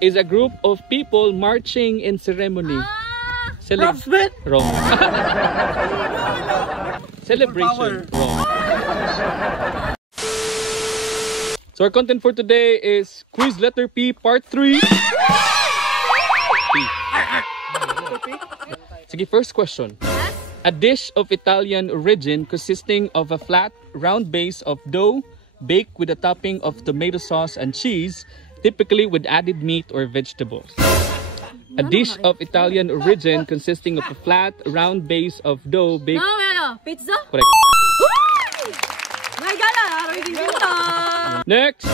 is a group of people marching in ceremony. CrossFit? Wrong. Celebration. Wrong. So our content for today is quiz letter P part 3. P. Sige, first question. A dish of Italian origin consisting of a flat, round base of dough baked with a topping of tomato sauce and cheese, typically with added meat or vegetables. A dish of Italian origin consisting of a flat, round base of dough baked... Pizza? Correct. My God, Next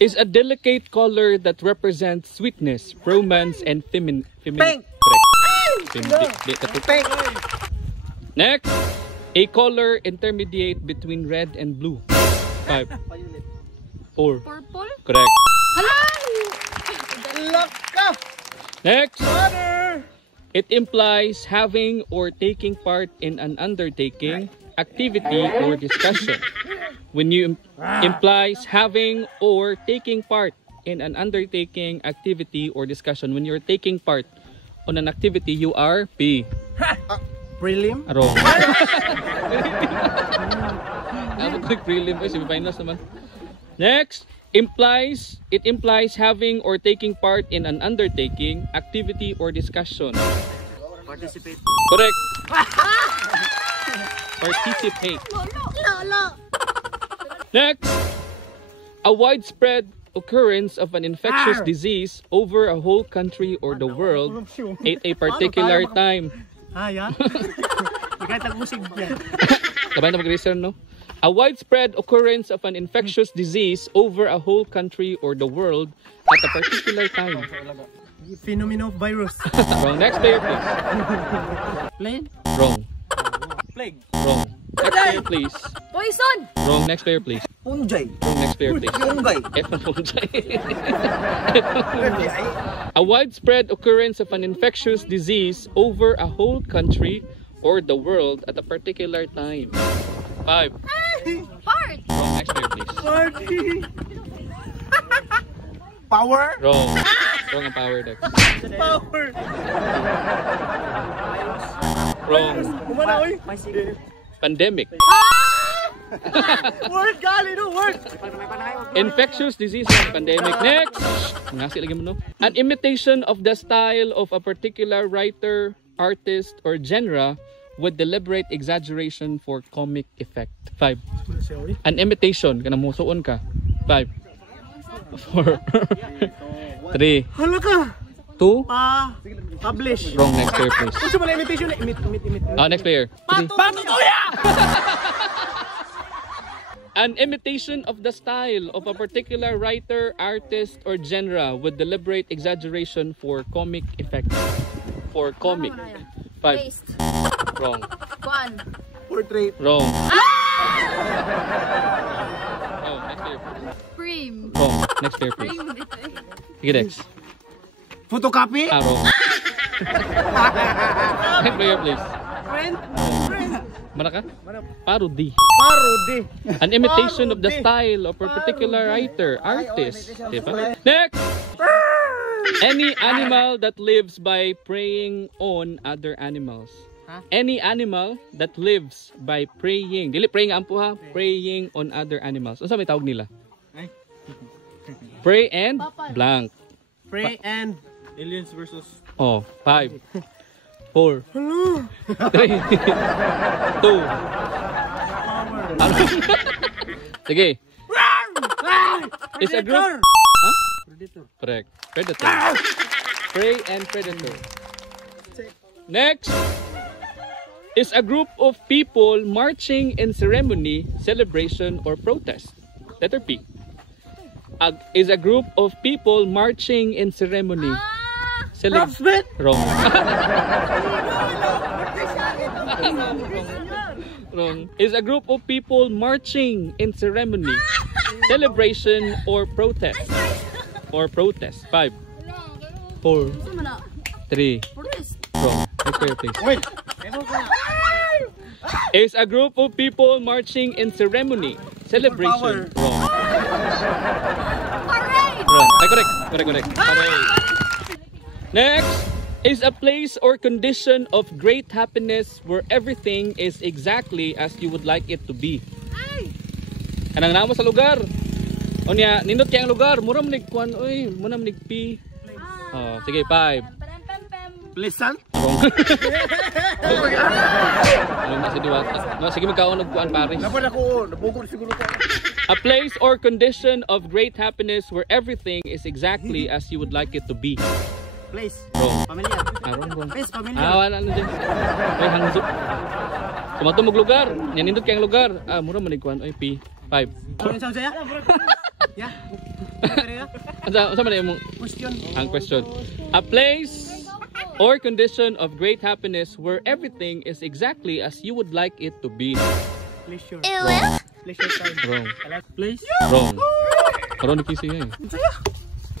is a delicate color that represents sweetness, romance, and feminine. Pink. Correct. Pink. Next, a color intermediate between red and blue. 5. 4. Purple? Correct. Laka. Next, Water. it implies having or taking part in an undertaking, activity, or discussion. When you implies having or taking part in an undertaking, activity, or discussion, when you're taking part on an activity, you are P. Prelim? Wrong. Prelim. Semifinals naman. Next, it implies having or taking part in an undertaking, activity, or discussion. Participate. Correct. Participate. Next, a widespread occurrence of an infectious disease over a whole country or the world at a particular time. Ya? Musig yan. Sabay na mag-research, no? A widespread occurrence of an infectious disease over a whole country or the world at a particular time. Phenomenon-virus. Wrong. Next player, please. Plane? Wrong. Plague. Wrong. Next player, please. Poison! Wrong. Next player, please. Punjay. Wrong. Next player, please. Punjay. A widespread occurrence of an infectious disease over a whole country or the world at a particular time. 5. Fart! Wrong. Next player, please. Party. Power? Wrong. Wrong ang power deck. Power. Wrong. Umanaoy. Pandemic. Word, gali no, word. Infectious disease and pandemic. Next! Ngasi lagi mo, no? An imitation of the style of a particular writer, artist, or genre with deliberate exaggeration for comic effect. 5. An imitation. Kanang musuon ka. 5. 4. 3. Hala ka. 2. Publish. Wrong. Next player, please. Gusto mo na imitation? Imit. Next player. 3. Patutuya! An imitation of the style of a particular writer, artist, or genre with deliberate exaggeration for comic effect. For comic. 5. Taste. Wrong. Kuan. Portrait. Wrong. Oh, next player. Cream. Wrong. Next player, please. Cream. Sige, Dex. Photocopy? Wrong. Next player, please. Friend? Mana ka? Parody. Parody. An imitation of the style of a particular writer, artist. Diba? Next! Any animal that lives by preying on other animals. Any animal that lives by preying. Dili preying ang ha. Preying on other animals. Ano sa may tawag nila? Prey and blank. Prey and aliens versus... Oh, 5. 4. 3. 2. Sige. It's a group. Huh? Predator. Correct. Predator. Prey and predator. Next is a group of people marching in ceremony, celebration, or protest. Letter P. Is a group of people marching in ceremony. CrossFit? Wrong. Wrong. Is a group of people marching in ceremony, celebration, or protest. Or protest. 5. 4. 3. Wrong. Next player, please. Wait. Is a group of people marching in ceremony, celebration. Wrong. Parade! Wrong. Ay, correct. Correct. Parade. Next is a place or condition of great happiness where everything is exactly as you would like it to be. Kanang namo sa lugar. O niya, nindot kaya ang lugar. Mura manig kwan. Uy, muna manig P. Oh, sige, 5. Pleasant. Ano na si Diwata? No, sige, magkaon og kuan Paris. Dapat ako, nabugod siguro ko. A place or condition of great happiness where everything is exactly as you would like it to be. Place. Wrong. Pamilya. Wrong. Place, pamilya. Wala na dyan. Ay, hangzo. Tumatumog lugar. Yan, nindot kayang lugar. Mura manig kuan. Ay, P. 5. Ano yung saya? Ya. Asa man yung Question. ang question? A place or condition of great happiness where everything is exactly as you would like it to be. Pleasure. Wrong. Pleasure time. Wrong. Place. Wrong. Wrong na kisi eh.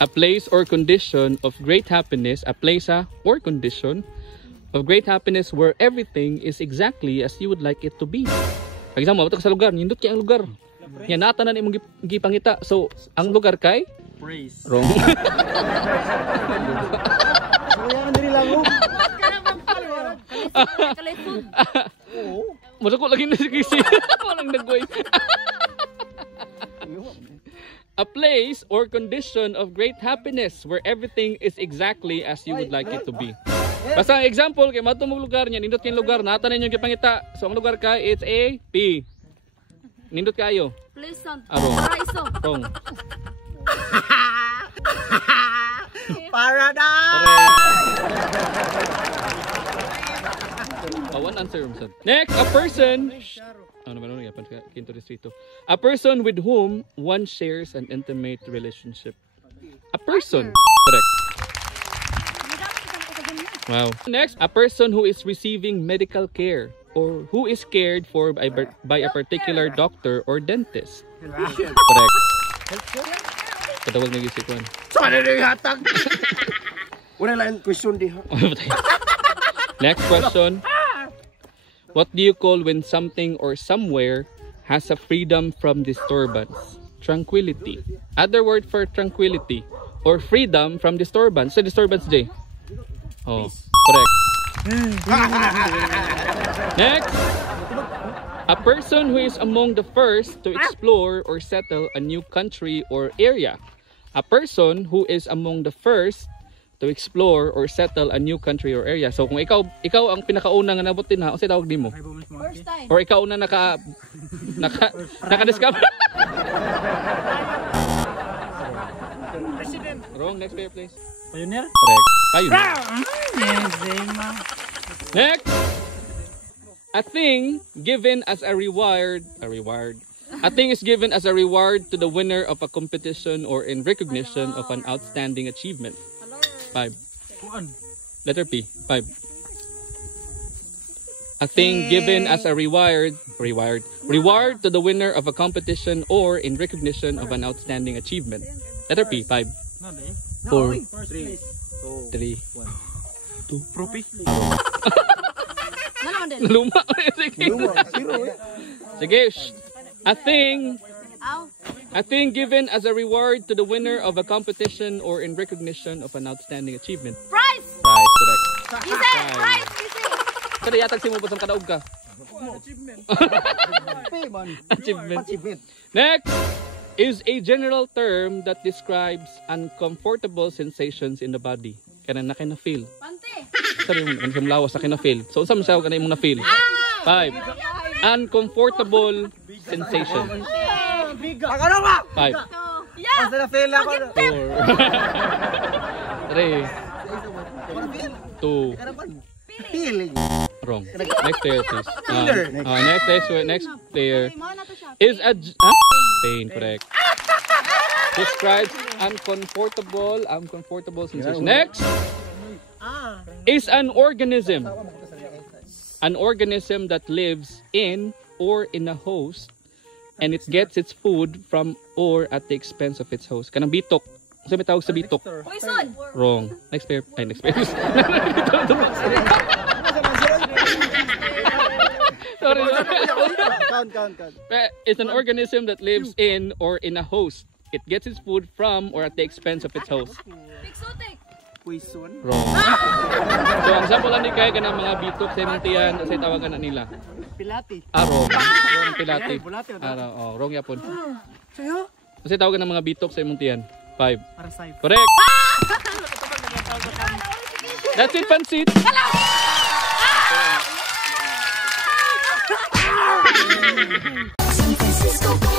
A place or condition of great happiness, a place or condition of great happiness where everything is exactly as you would like it to be. For example, mabuto ka sa lugar, nindot kaya ang lugar. Yan, natanan imong gipangita. So, ang lugar kay? Praise. Wrong. Masako lagi na si Kisi. Walang nagway. A place or condition of great happiness where everything is exactly as you would like it to be. Basta ang example, kay matumog lugar niya, nindot kayong lugar, natanan yung gipangita. So, ang lugar kay, it's A, P. Nindot kayo. Pleasant. Wrong. Paraiso. Wrong. Paradise. One answer. Next, a person. Ano ba nung yapan ka kinto distrito? A person with whom one shares an intimate relationship. A person. Correct. Wow. Next, a person who is receiving medical care or who is cared for by a particular doctor or dentist. Correct. Patawag na gisikuan. Saan na yung hatag? Wala lang question di ha. Next question. What do you call when something or somewhere has a freedom from disturbance? Tranquility. Other word for tranquility or freedom from disturbance. So disturbance, J. Oh, correct. Next. A person who is among the first to explore or settle a new country or area. A person who is among the first to explore or settle a new country or area. So kung ikaw ang pinakauna nga nabutin ha, unsay tawag nimo? First time. Or ikaw na naka-discover? Wrong. Next player, please. Pioneer? Correct. Pioneer. Next. A thing given as a reward. A thing is given as a reward to the winner of a competition or in recognition of an outstanding achievement. 5. Letter P. 5. A thing given as a reward to the winner of a competition or in recognition of an outstanding achievement. Letter P. 5. 4. 3. 2. Propi. Luma. Sige. A thing given as a reward to the winner of a competition or in recognition of an outstanding achievement. Prize. Prize, correct. Gise. Prize. Gise. Kada yatag si mo pa sa kadaog ka. Achievement. Next is a general term that describes uncomfortable sensations in the body. Kana na kay na feel. Pante. Sorry, yung lawas sa kina feel. So unsa man siya kana imong na feel? 5. Uncomfortable sensation. 5. Yeah. Asa na fail ako? 4. 3. 2. Feeling. Wrong. Next player, please. Next player is a pain. Correct. Describes uncomfortable sensation. Next is an organism. An organism that lives in or in a host and it gets its food from or at the expense of its host. Kanang bitok. Sa may tawag sa bitok. Poison. Wrong. Next pair. Next pair. Sorry. Count. It's an organism that lives in or in a host. It gets its food from or at the expense of its host. Exotic. Poison. Wrong. So ang sample ani kay kanang mga bitok sa imong tiyan, sa tawagan na nila. Pilati. Wrong. Wrong pilati. Bulati. Wrong yapon. Sayo? Kasi tawagan ng mga bitok sa imong tiyan. 5. Parasite. Correct. That's it, Pansit. San Francisco.